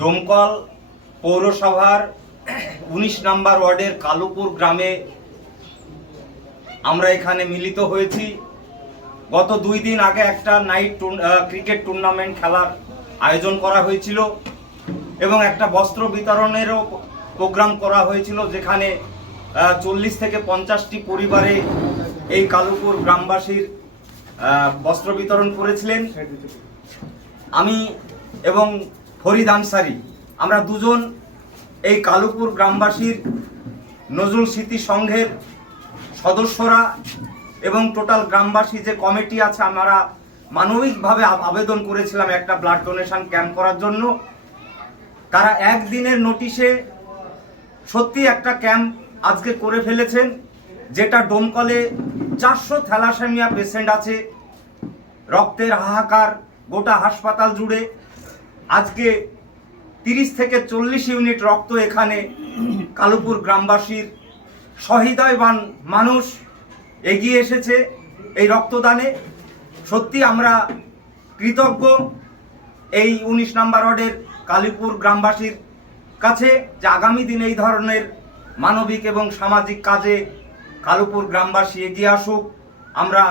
ডোমকল পৌরসভার ১৯ নম্বর ওয়ার্ডের কালুপুর গ্রামে আমরা এখানে মিলিত হয়েছি। গত 2 দিন আগে একটা নাইট ক্রিকেট টুর্নামেন্ট খেলার আয়োজন করা হয়েছিল এবং একটা বস্ত্র বিতরণেরও প্রোগ্রাম করা হয়েছিল, যেখানে 40 থেকে 50টি পরিবারে এই কালুপুর গ্রামবাসীর বস্ত্র বিতরণ করেছিলেন। আমি এবং ফরিদ আনসারি আমরা দুজন এই কালুপুর গ্রামবাসীর নজরুল স্মৃতি সংঘের সদস্যরা এবং টোটাল গ্রামবাসী যে কমিটি আছে, আমরা মানবিকভাবে আবেদন করেছিলাম একটা ব্লাড ডোনেশন ক্যাম্প করার জন্য। তারা একদিনের নোটিশে সত্যি একটা ক্যাম্প আজকে করে ফেলেছেন, যেটা ডোমকলে 400 থ্যালাসেমিয়া পেশেন্ট আছে, রক্তের হাহাকার গোটা হাসপাতাল জুড়ে। আজকে 30 থেকে 40 ইউনিট রক্ত এখানে কালুপুর গ্রামবাসীর সহৃদয়বান মানুষ এগিয়ে এসেছে এই রক্তদানে। সত্যি আমরা কৃতজ্ঞ এই 19 নম্বর ওয়ার্ডের কালুপুর গ্রামবাসীর কাছে, যে আগামী দিনে এই ধরনের মানবিক এবং সামাজিক কাজে কালুপুর গ্রামবাসী এগিয়ে আসুক। আমরা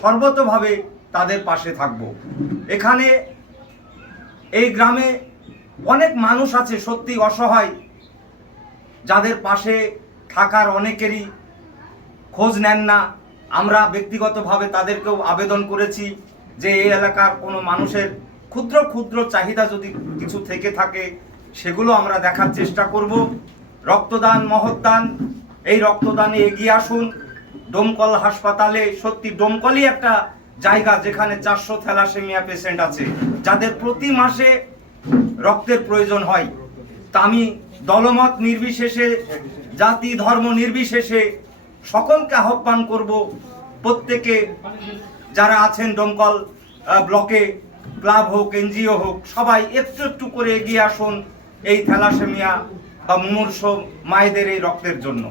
সর্বতভাবে তাদের পাশে থাকব। এখানে এই গ্রামে অনেক মানুষ আছে সত্যি অসহায়, যাদের পাশে থাকার অনেকেরই খোঁজ নেন না। আমরা ব্যক্তিগতভাবে তাদেরকেও আবেদন করেছি যে এই এলাকার কোনো মানুষের ক্ষুদ্র ক্ষুদ্র চাহিদা যদি কিছু থেকে থাকে, সেগুলো আমরা দেখার চেষ্টা করব। রক্তদান মহৎদান, এই রক্তদানে এগিয়ে আসুন। ডোমকল হাসপাতালে সত্যি ডোমকলই একটা জায়গা যেখানে 400 থ্যালাসেমিয়া পেশেন্ট আছে, যাদের প্রতি মাসে রক্তের প্রয়োজন হয়। তা আমি দলমত নির্বিশেষে, জাতি ধর্ম নির্বিশেষে সকলকে আহ্বান করব, প্রত্যেকে যারা আছেন ডোমকল ব্লকে, ক্লাব হোক এনজিও হোক, সবাই একটু একটু করে এগিয়ে আসুন এই থ্যালাসেমিয়া বা মুমূর্ষু মায়েদের এই রক্তের জন্য।